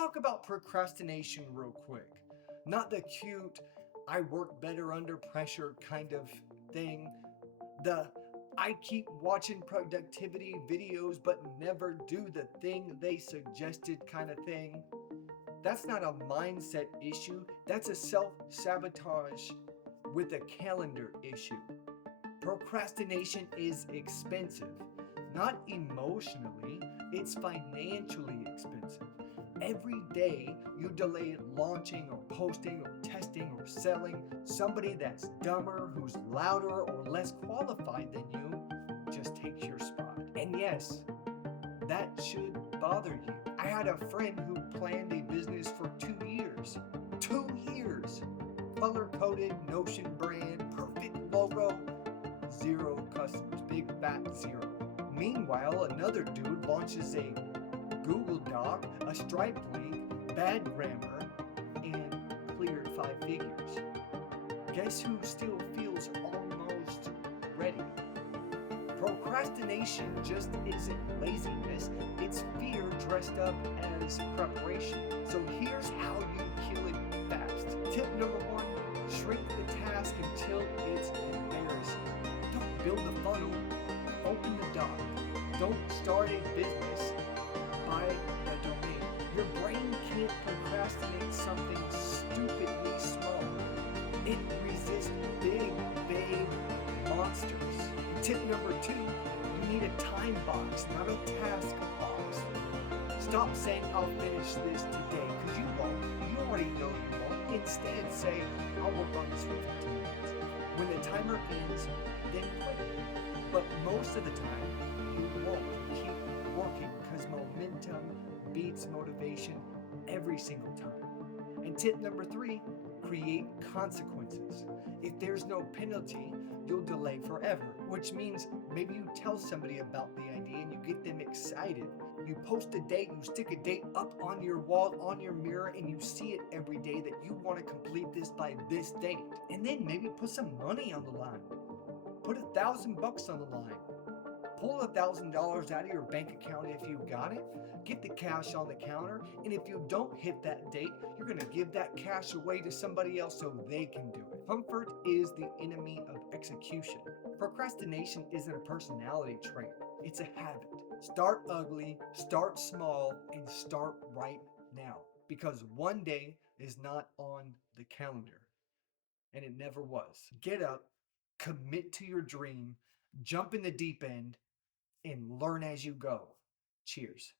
talk about procrastination real quick. Not the cute, I work better under pressure kind of thing. The I keep watching productivity videos but never do the thing they suggested kind of thing. That's not a mindset issue, that's a self sabotage with a calendar issue. Procrastination is expensive, not emotionally, it's financially expensive. Every day you delay launching or posting or testing or selling, somebody that's dumber, who's louder or less qualified than you just takes your spot. And yes, that should bother you. I had a friend who planned a business for 2 years. 2 years! Color coded, Notion brand, perfect logo, zero customers, big fat zero. Meanwhile, another dude launches a Google Doc, a Stripe link, bad grammar, and cleared 5 figures. Guess who still feels almost ready? Procrastination just isn't laziness, it's fear dressed up as preparation. So here's how you kill it fast. Tip number one, shrink the task until it's embarrassing. Don't build a funnel, open the doc. Don't start a business, buy the domain. Your brain can't procrastinate something stupidly small. It resists big monsters. Tip number two, you need a time box, not a task box. Stop saying I'll finish this today, because you won't. You already know you won't. Instead say, I'll work on this for 15 minutes. When the timer ends, then quit it. But most of the time, you won't. Keep working, because momentum beats motivation every single time. And tip number three, create consequences. If there's no penalty, you'll delay forever, which means maybe you tell somebody about the idea and you get them excited. You post a date, you stick a date up on your wall, on your mirror, and you see it every day that you want to complete this by this date. And then maybe put some money on the line. Put $1,000 on the line. Pull $1,000 out of your bank account if you got it. Get the cash on the counter. And if you don't hit that date, you're going to give that cash away to somebody else so they can do it. Comfort is the enemy of execution. Procrastination isn't a personality trait, it's a habit. Start ugly, start small, and start right now. Because one day is not on the calendar. And it never was. Get up, commit to your dream, jump in the deep end, and learn as you go. Cheers.